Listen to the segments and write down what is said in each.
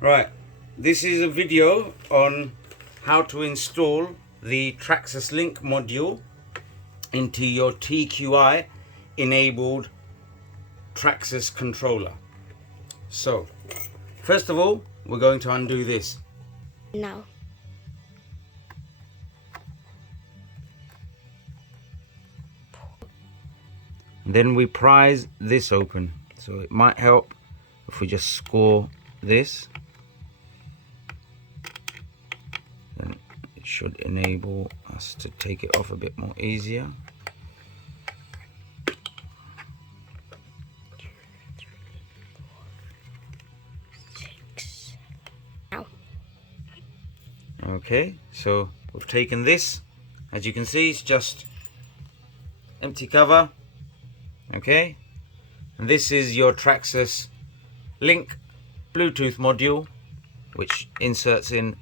Right, this is a video on how to install the Traxxas Link module into your TQi enabled Traxxas controller. So, first of all, we're going to undo this. No. Then we prise this open. So it might help if we just score this. Then it should enable us to take it off a bit more easier. Okay, so we've taken this. As you can see, it's just empty cover. Okay, and this is your Traxxas Link Bluetooth module, which inserts in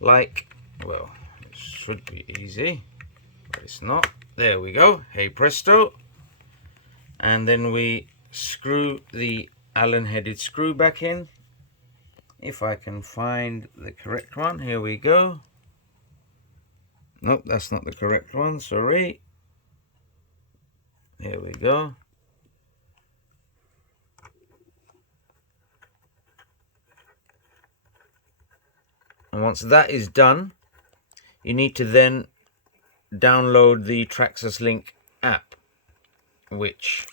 like, well, it should be easy, but it's not. There we go. Hey presto. And then we screw the Allen headed screw back in. If I can find the correct one, here we go. Nope, that's not the correct one, sorry. Here we go. And once that is done, you need to then download the Traxxas Link app, which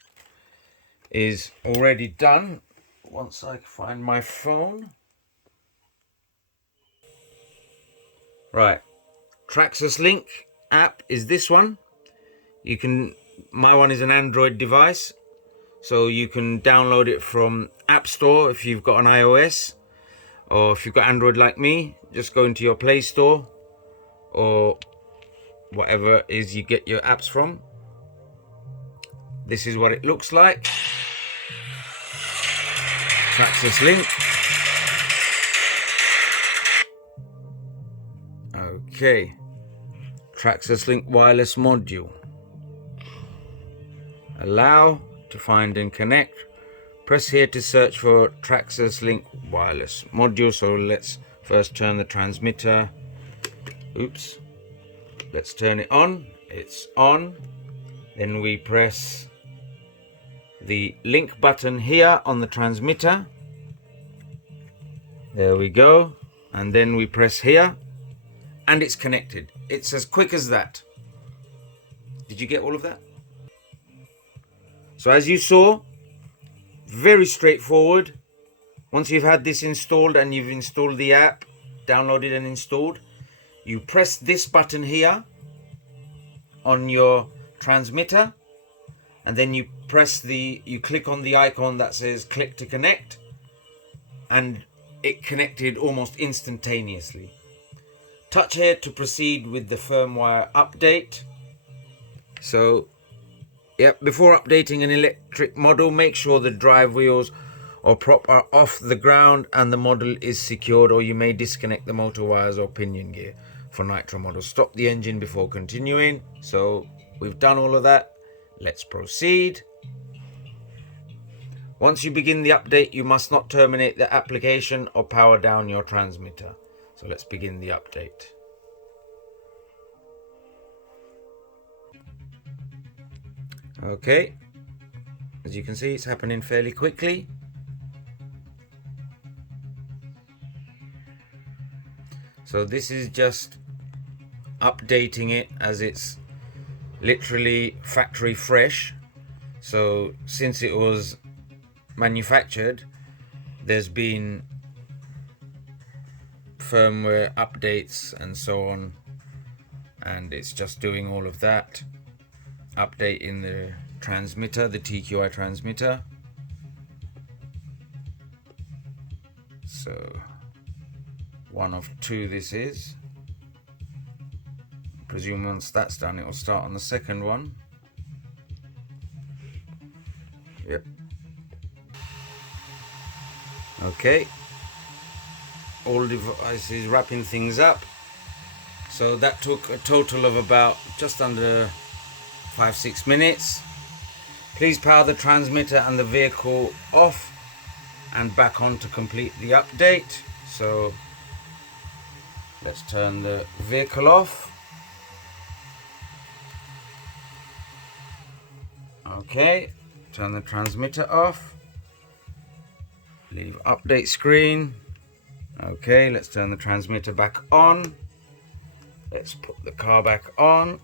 is already done. Once I find my phone. Right, Traxxas Link app is this one. You can, my one is an Android device, so you can download it from App Store if you've got an iOS, or if you've got Android like me, just go into your Play Store or whatever it is you get your apps from. This is what it looks like. Traxxas Link. Okay, Traxxas Link wireless module. Allow to find and connect. Press here to search for Traxxas Link wireless module. So let's first turn the transmitter. Oops. Let's turn it on. It's on. Then we press the link button here on the transmitter. There we go. And then we press here. And it's connected. It's as quick as that. Did you get all of that? So as you saw, very straightforward. Once you've had this installed and you've installed the app, downloaded and installed, you press this button here on your transmitter, and then you click on the icon that says click to connect, and it connected almost instantaneously. Touch here to proceed with the firmware update. So, yep, before updating an electric model, make sure the drive wheels or prop are off the ground and the model is secured, or you may disconnect the motor wires or pinion gear. For nitro models, stop the engine before continuing. So, we've done all of that. Let's proceed. Once you begin the update, you must not terminate the application or power down your transmitter. So let's begin the update. Okay, as you can see, it's happening fairly quickly. So this is just updating it as it's literally factory fresh. So since it was manufactured, there's been firmware updates and so on, and it's just doing all of that, updating the transmitter, the TQi transmitter. So one of two this is. I presume once that's done it will start on the second one. Yep. Okay, all devices wrapping things up. So that took a total of about just under 5-6 minutes. Please power the transmitter and the vehicle off and back on to complete the update. So let's turn the vehicle off. Okay, turn the transmitter off. Leave update screen. Okay, let's turn the transmitter back on. Let's put the car back on.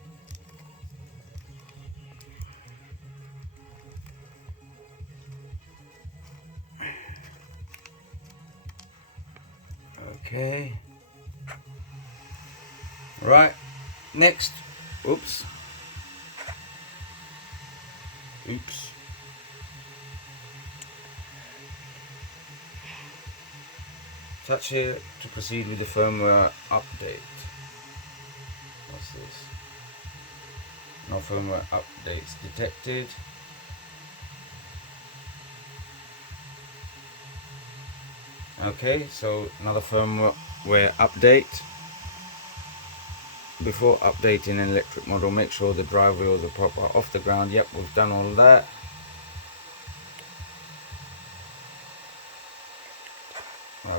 Okay. Right, next. Oops. Touch here to proceed with the firmware update. What's this? No firmware updates detected. Okay, so another firmware update. Before updating an electric model, make sure the drive wheels are proper off the ground. Yep, we've done all that.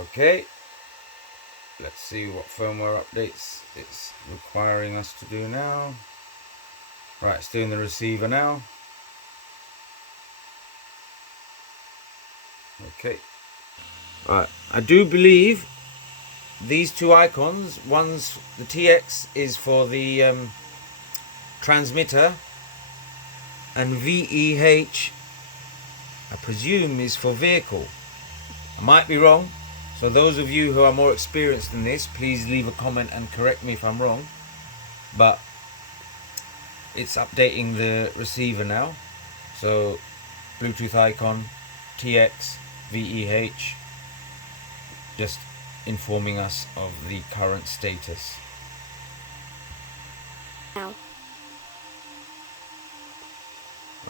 Okay, let's see what firmware updates it's requiring us to do now. Right, it's doing the receiver now. Okay. Right, I do believe these two icons, one's the TX is for the transmitter, and VEH I presume is for vehicle. I might be wrong, so those of you who are more experienced in this, please leave a comment and correct me if I'm wrong. But it's updating the receiver now, so Bluetooth icon, TX, VEH, just informing us of the current status.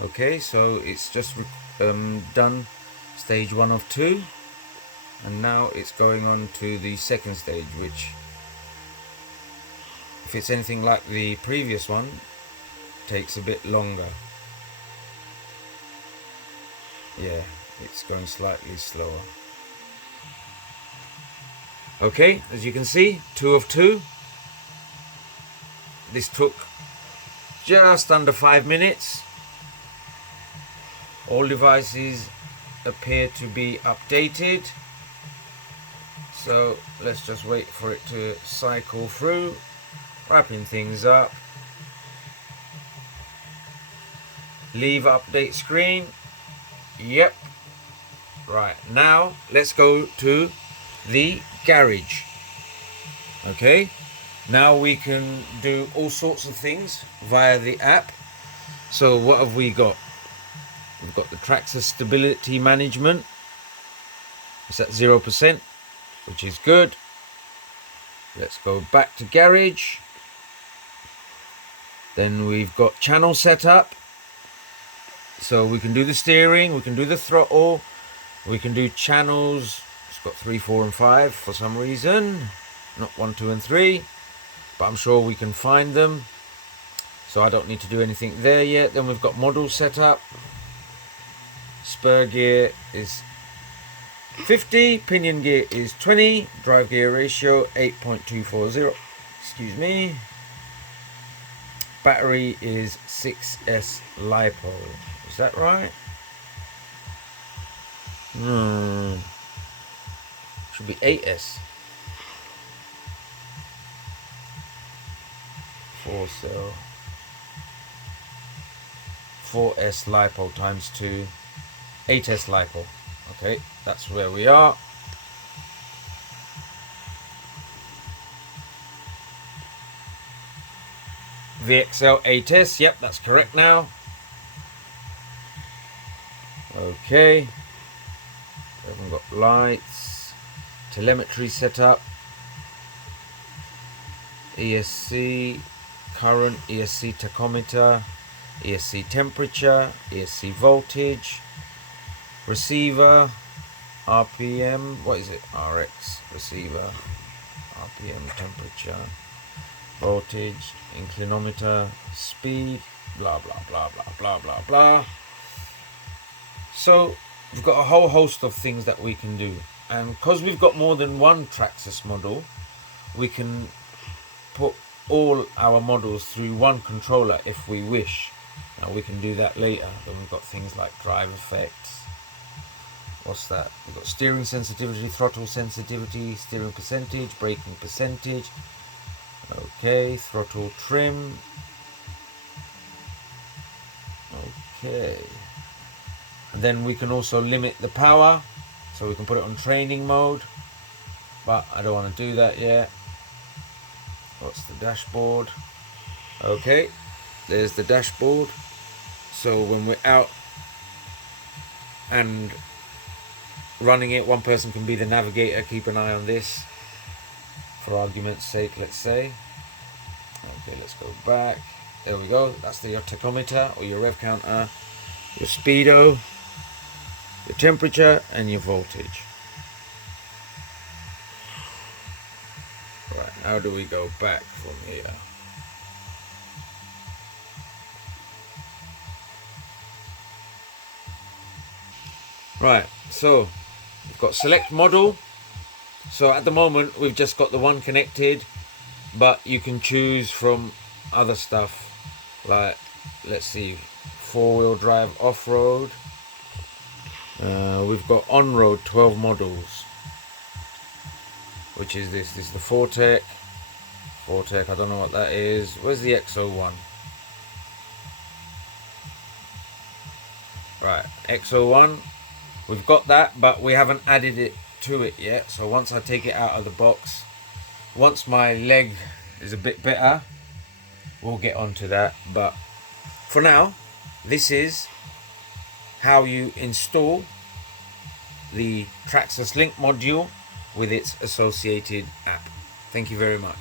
Okay, so it's just done stage 1 of 2, and now it's going on to the second stage, which, if it's anything like the previous one, takes a bit longer. Yeah, it's going slightly slower. Okay, as you can see, 2 of 2. This took just under 5 minutes. All devices appear to be updated, so let's just wait for it to cycle through, wrapping things up. Leave update screen. Yep. Right, now let's go to the garage. Okay, now we can do all sorts of things via the app. So what have we got? We've got the Traxxas stability management. It's at 0%, which is good. Let's go back to garage. Then we've got channel setup. So we can do the steering, we can do the throttle, we can do channels. It's got 3, 4 and 5 for some reason, not 1, 2 and 3, but I'm sure we can find them, so I don't need to do anything there yet. Then we've got model setup. Spur gear is 50, pinion gear is 20, drive gear ratio 8.240, excuse me. Battery is 6S LiPo. Is that right? Should be 8S. 4 cell. 4S LiPo times 2. 8S LiPo. Okay, that's where we are. VXL 8S, yep, that's correct now. Okay, we haven't got lights, telemetry setup, ESC current, ESC tachometer, ESC temperature, ESC voltage, receiver, RPM, what is it? RX, receiver, RPM, temperature, voltage, inclinometer, speed, blah blah blah blah blah blah blah. So we've got a whole host of things that we can do, and because we've got more than one Traxxas model, we can put all our models through one controller if we wish. Now we can do that later. Then we've got things like drive effects. What's that? We've got steering sensitivity, throttle sensitivity, steering percentage, braking percentage. Okay, throttle trim. Okay. And then we can also limit the power, so we can put it on training mode, but I don't want to do that yet. What's the dashboard? Okay, there's the dashboard. So when we're out and running it, one person can be the navigator. Keep an eye on this for argument's sake, let's say. Okay, let's go back. There we go. That's your tachometer or your rev counter, your speedo, your temperature, and your voltage. Right, how do we go back from here? Right, so we've got select model. So at the moment we've just got the one connected, but you can choose from other stuff like, let's see, four-wheel drive off-road. We've got on-road 12 models, which is this is the Fortec, I don't know what that is. Where's the XO1? Right, XO1, we've got that, but we haven't added it to it yet. So once I take it out of the box, once my leg is a bit better, we'll get onto that. But for now, this is how you install the Traxxas Link module with its associated app. Thank you very much.